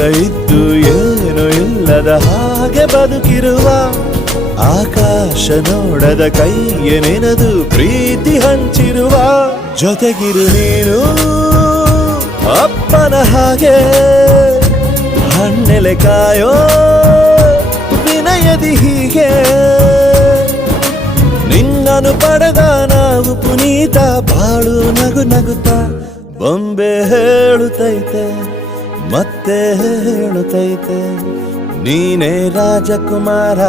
ಎಲ್ಲ ಇದ್ದು ಏನು ಇಲ್ಲದ ಹಾಗೆ ಬದುಕಿರುವ ಆಕಾಶ ನೋಡದ ಕೈಯೇ ನೆನೆದು ಪ್ರೀತಿ ಹಂಚಿರುವ ಜೊತೆಗಿರು ನೀನು ಅಪ್ಪನ ಹಾಗೆ ಹಣ್ಣೆಲೆ ಕಾಯೋ ವಿನಯದಿ ಹೀಗೆ ನಿನ್ನನು ಪಡೆದ ನಾವು ಪುನೀತ ಬಾಳು ನಗು ನಗುತ್ತಾ ಬೊಂಬೆ ಹೇಳುತ್ತೈತೆ ಮತ್ತೆ ಹೇಳುತ್ತೈತೆ ನೀನೇ ರಾಜಕುಮಾರ.